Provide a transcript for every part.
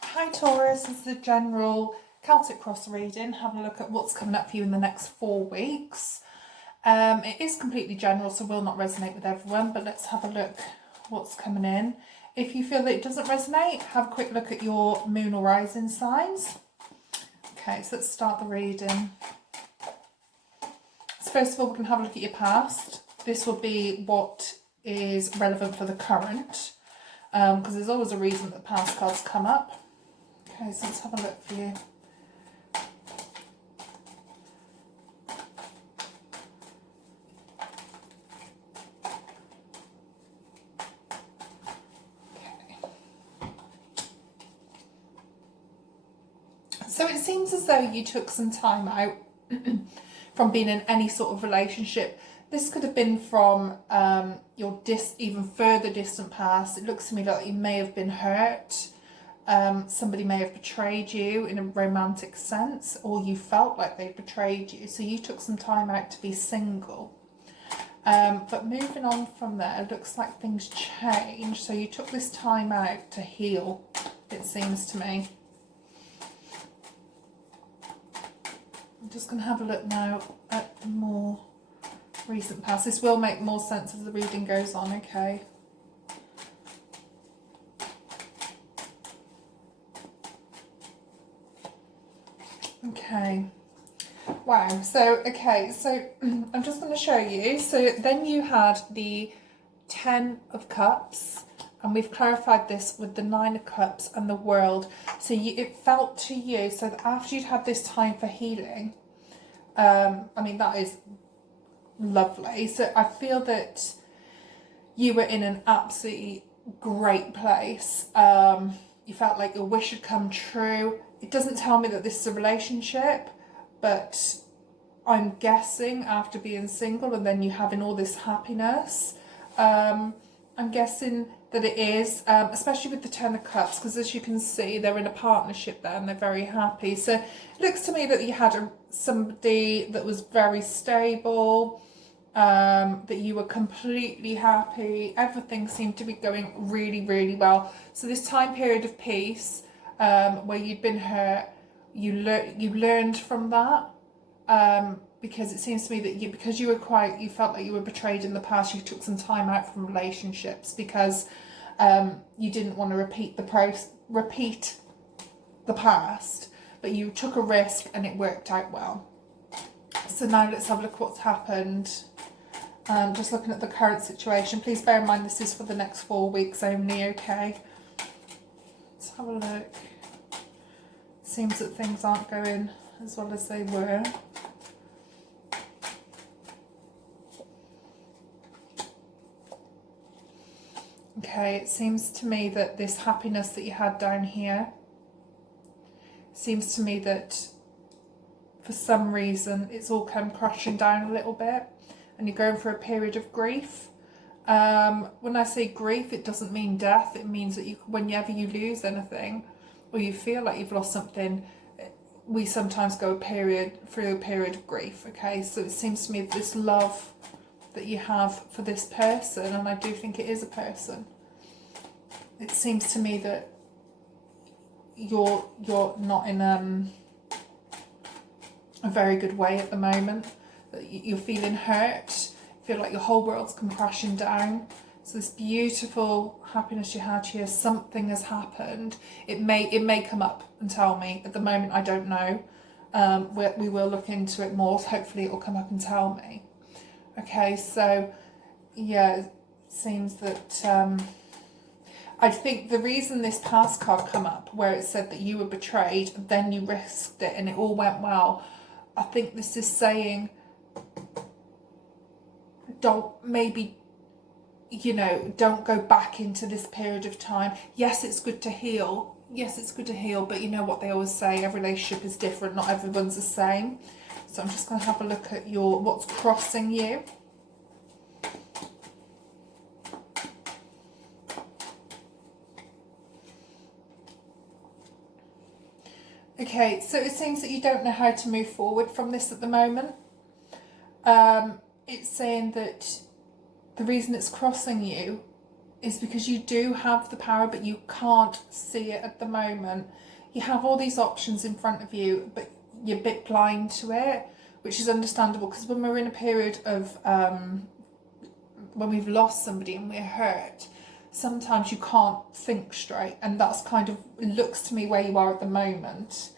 Hi Taurus, this is the general Celtic cross reading, having a look at what's coming up for you in the next 4 weeks. It is completely general, so will not resonate with everyone, but let's have a look what's coming in. If you feel that it doesn't resonate, have a quick look at your moon or rising signs. Okay, so let's start the reading. So first of all, we're going to have a look at your past. This will be what is relevant for the current, because there's always a reason that the past cards come up. Okay, so let's have a look for you. So it seems as though you took some time out from being in any sort of relationship. This could have been from your even further distant past. It looks to me like you may have been hurt. Somebody may have betrayed you in a romantic sense, or you felt like they betrayed you. So you took some time out to be single. But moving on from there, it looks like things changed. So you took this time out to heal, it seems to me. I'm just going to have a look now at the more recent past. This will make more sense as the reading goes on, okay? Okay. Wow. So, okay. So I'm just going to show you. So then you had the 10 of Cups, and we've clarified this with the 9 of Cups and the World. So it felt to you, so that after you'd had this time for healing, I mean, that is lovely. So I feel that you were in an absolutely great place. You felt like your wish had come true. It doesn't tell me that this is a relationship, but I'm guessing after being single and then you having all this happiness, I'm guessing that it is, especially with the 10 of Cups, because as you can see, they're in a partnership there and they're very happy. So it looks to me that you had somebody that was very stable, that you were completely happy. Everything seemed to be going really, really well. So this time period of peace, where you'd been hurt, you learned from that. Because it seems to me that because you felt like you were betrayed in the past, you took some time out from relationships because you didn't want to repeat the past, but you took a risk and it worked out well. So now let's have a look at what's happened. Just looking at the current situation. Please bear in mind this is for the next 4 weeks only, okay? Let's have a look. Seems that things aren't going as well as they were. Okay, it seems to me that this happiness that you had down here, seems to me that for some reason it's all come crashing down a little bit and you're going through a period of grief. When I say grief, it doesn't mean death. It means that whenever you lose anything or you feel like you've lost something, we sometimes go through a period of grief, okay? So it seems to me that this love that you have for this person, and I do think it is a person, it seems to me that you're not in a very good way at the moment, that you're feeling hurt, feel like your whole world's come crashing down. So this beautiful happiness you had here, something has happened. It may come up and tell me. At the moment, I don't know. We will look into it more. Hopefully it will come up and tell me. Okay, so yeah, it seems that I think the reason this past card come up, where it said that you were betrayed, then you risked it and it all went well, I think this is saying don't go back into this period of time. Yes, it's good to heal. But you know what they always say, every relationship is different, not everyone's the same. So I'm just going to have a look at what's crossing you. Okay, so it seems that you don't know how to move forward from this at the moment. It's saying that the reason it's crossing you is because you do have the power, but you can't see it at the moment. You have all these options in front of you, but you're a bit blind to it, which is understandable, because when we're in a period of when we've lost somebody and we're hurt, sometimes you can't think straight, and that's kind of looks to me where you are at the moment.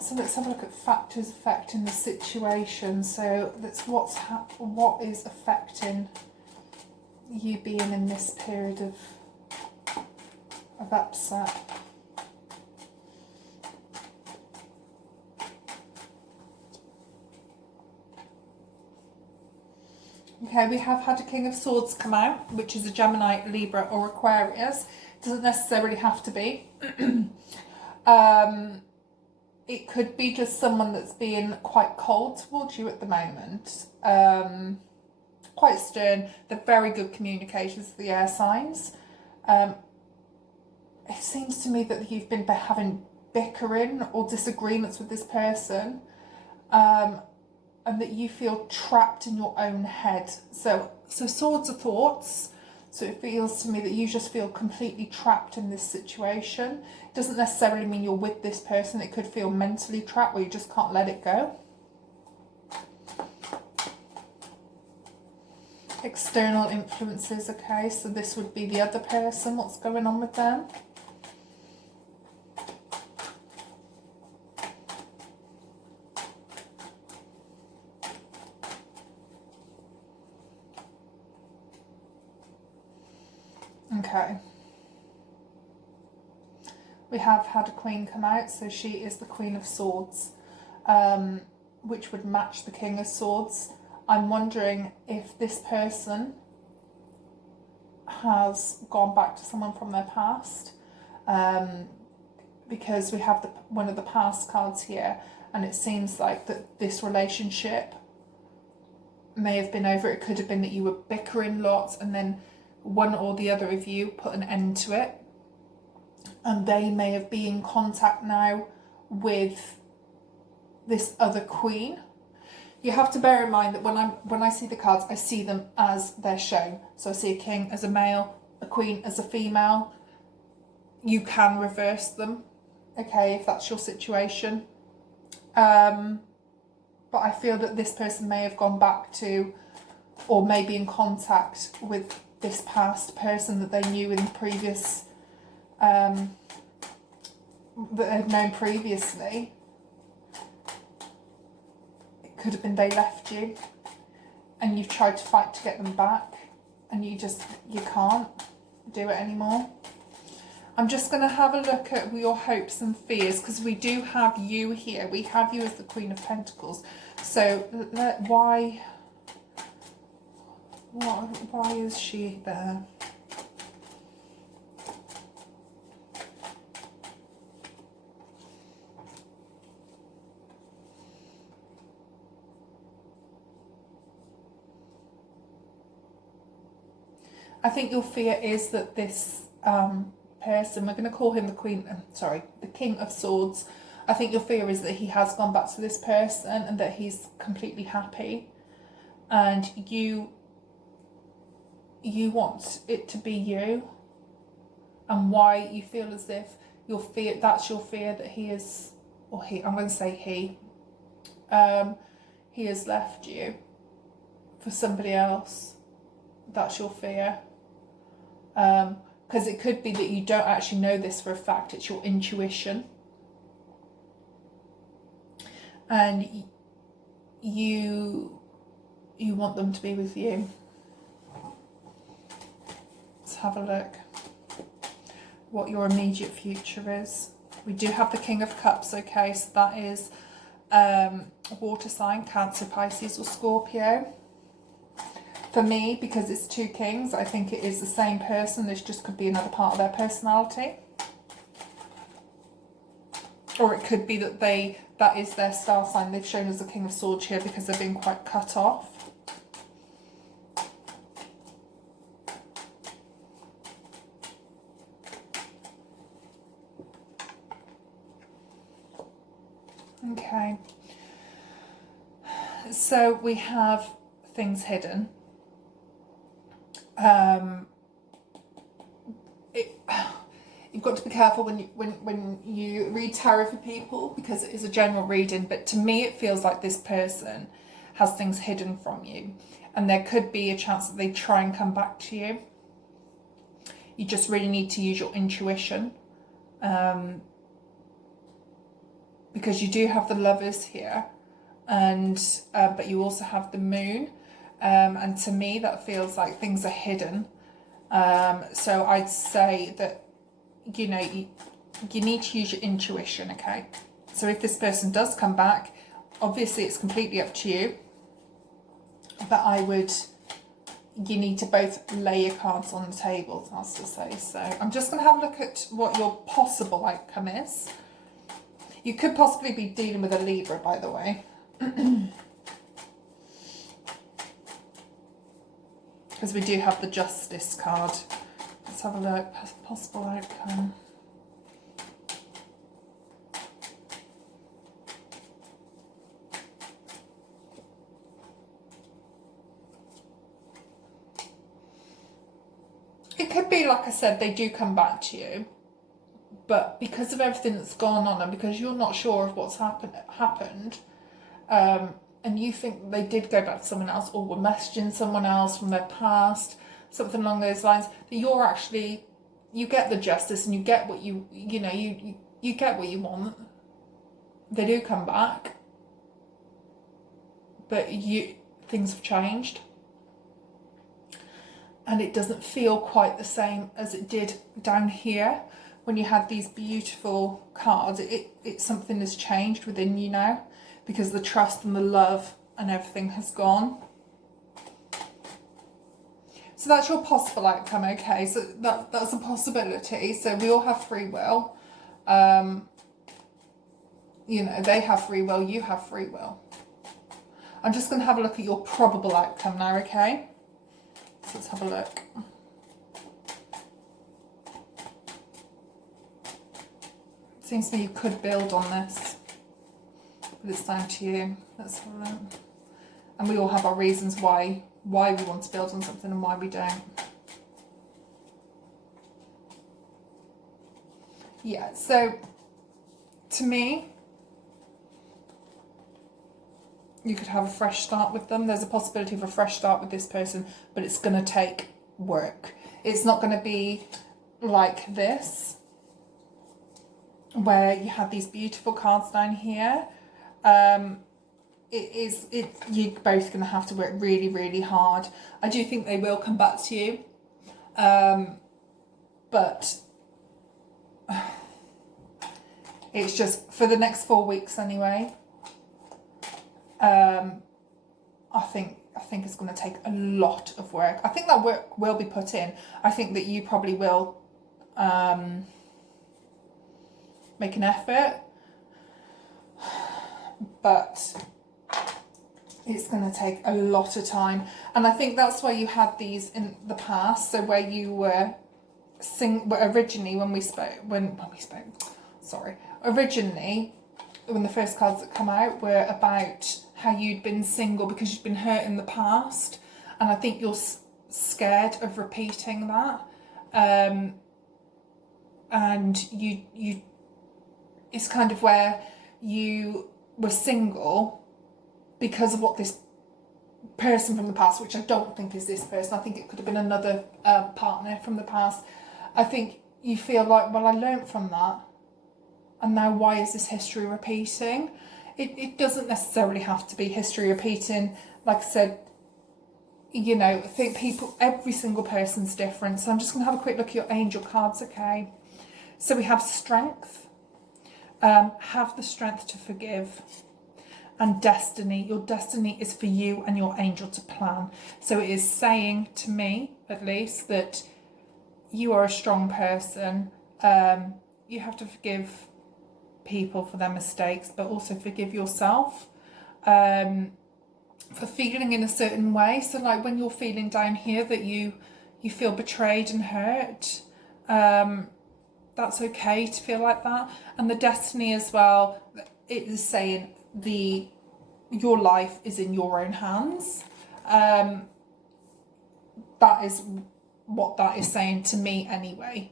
So let's have a look at factors affecting the situation. So that's what is affecting you being in this period of upset. Okay, we have had a King of Swords come out, which is a Gemini, Libra or Aquarius. Doesn't necessarily have to be. It could be just someone that's being quite cold towards you at the moment. Quite stern. They're very good communicators, the air signs. It seems to me that you've been having bickering or disagreements with this person. And that you feel trapped in your own head. So swords are thoughts. So it feels to me that you just feel completely trapped in this situation. It doesn't necessarily mean you're with this person. It could feel mentally trapped where you just can't let it go. External influences, okay. So this would be the other person. What's going on with them? Okay. We have had a Queen come out, so she is the Queen of Swords, which would match the King of Swords. I'm wondering if this person has gone back to someone from their past, because we have one of the past cards here, and it seems like that this relationship may have been over. It could have been that you were bickering lots, and then one or the other of you put an end to it, and they may have been in contact now with this other queen. You have to bear in mind that when I see the cards, I see them as they're shown. So I see a king as a male, a queen as a female. You can reverse them, okay, if that's your situation. But I feel that this person may have gone back to, or may be in contact with this past person that they knew in previous, that had known previously. It could have been they left you and you've tried to fight to get them back, and you can't do it anymore. I'm just going to have a look at your hopes and fears, because we do have you here. We have you as the Queen of Pentacles. So why is she there? I think your fear is that this person, we're going to call him the King of Swords. I think your fear is that he has gone back to this person and that he's completely happy, and you want it to be you, and why you feel as if that's your fear, that he is, or I'm going to say he has left you for somebody else. That's your fear. Because it could be that you don't actually know this for a fact, it's your intuition. And you want them to be with you. Let's have a look what your immediate future is. We do have the King of Cups, okay, so that is a water sign, Cancer, Pisces or Scorpio. For me, because it's two kings, I think it is the same person. This just could be another part of their personality. Or it could be that that is their star sign. They've shown us the King of Swords here because they've been quite cut off. Okay. So we have things hidden. got to be careful when you read tarot for people, because it is a general reading, but to me it feels like this person has things hidden from you, and there could be a chance that they try and come back to you. You just really need to use your intuition, because you do have the Lovers here, and but you also have the Moon, and to me that feels like things are hidden. So I'd say that, you know, you need to use your intuition, okay? So if this person does come back, obviously it's completely up to you, but you need to both lay your cards on the table, as to say. So I'm just going to have a look at what your possible outcome is. You could possibly be dealing with a Libra, by the way. Because we do have the Justice card. Let's have a look. Possible outcome. It could be, like I said, they do come back to you, but because of everything that's gone on, and because you're not sure of what's happened, and you think they did go back to someone else, or were messaging someone else from their past, something along those lines, that you're actually, you get the justice and you get what you get what you want. They do come back, but things have changed, and it doesn't feel quite the same as it did down here when you had these beautiful cards. It's something has changed within you now, because the trust and the love and everything has gone. So that's your possible outcome, okay? So that's a possibility. So we all have free will. You know, they have free will, you have free will. I'm just going to have a look at your probable outcome now, okay? So let's have a look. It seems to me you could build on this, but it's down to you. Let's have a look. And we all have our reasons why we want to build on something and why we don't. Yeah, so to me, you could have a fresh start with them. There's a possibility of a fresh start with this person, but it's going to take work. It's not going to be like this, where you have these beautiful cards down here. You're both going to have to work really, really hard. I do think they will come back to you, but it's just for the next 4 weeks anyway. I think it's going to take a lot of work. I think that work will be put in. I think that you probably will make an effort, but it's going to take a lot of time. And I think that's why you had these in the past. So where you were originally originally when the first cards that come out were about how you'd been single because you'd been hurt in the past, and I think you're scared of repeating that, and you it's kind of where you were single because of what this person from the past, which I don't think is this person, I think it could have been another partner from the past. I think you feel like, well, I learned from that, and now why is this history repeating? It doesn't necessarily have to be history repeating. Like I said, you know, I think every single person's different. So I'm just going to have a quick look at your angel cards, okay? So we have strength, have the strength to forgive, and destiny. Your destiny is for you and your angel to plan. So it is saying to me, at least, that you are a strong person. You have to forgive people for their mistakes, but also forgive yourself for feeling in a certain way. So like when you're feeling down here that you feel betrayed and hurt, that's okay to feel like that. And the destiny as well, it is saying your life is in your own hands. That is what that is saying to me anyway.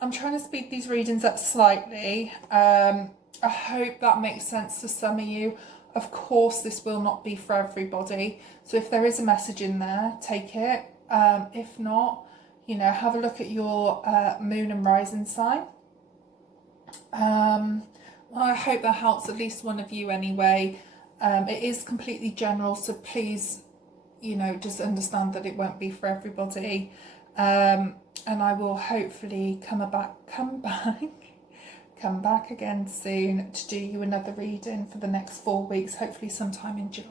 I'm trying to speed these readings up slightly. I hope that makes sense to some of you. Of course, this will not be for everybody. So if there is a message in there, take it. If not, you know, have a look at your moon and rising sign. Well, I hope that helps at least one of you anyway. It is completely general, so please, you know, just understand that it won't be for everybody. And I will hopefully come back again soon to do you another reading for the next 4 weeks, hopefully sometime in July.